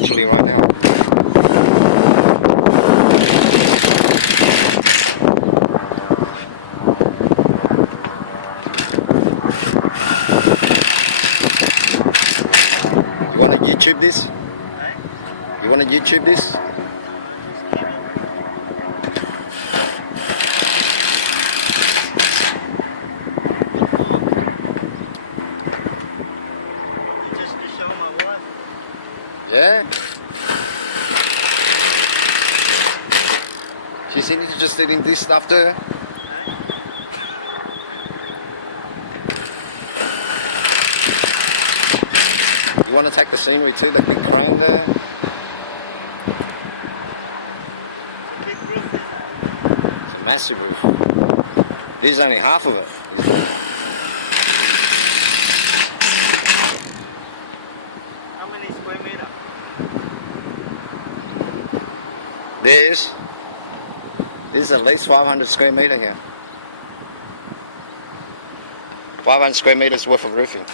naturally right now. You want to YouTube this? You want to YouTube this? Yeah. She's interested in this stuff too. You want to take the scenery too, that big crane there? It's a massive roof. This is only half of it. How many square meter? This is at least 500 square meter here. 500 square meters worth of roofing.